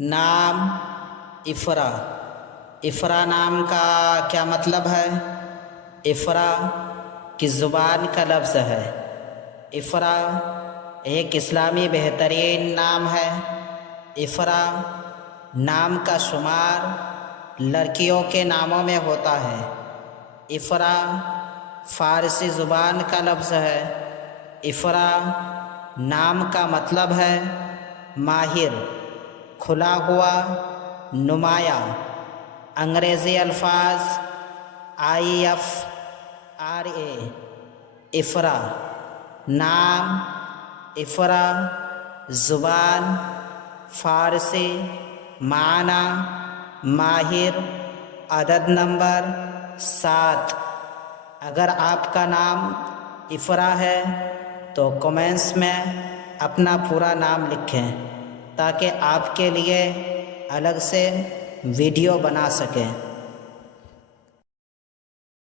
نام افرا۔ افرا نام کا کیا مطلب ہے؟ افرا کی زبان کا لفظ ہے۔ افرا ایک اسلامی بہترین نام ہے۔ افرا نام کا شمار لڑکیوں کے ناموں میں ہوتا ہے۔ افرا فارسی زبان کا لفظ ہے۔ افرا نام کا مطلب ہے ماہر، کھلا ہوا، نمایاں۔ انگریزی الفاظ IFRA افرا، نام افرا، زبان فارسی، معنی ماہر، عدد نمبر 7۔ اگر آپ کا نام افرا ہے تو کمنٹس میں اپنا پورا نام لکھیں تاکہ آپ کے لیے الگ سے ویڈیو بنا سکیں۔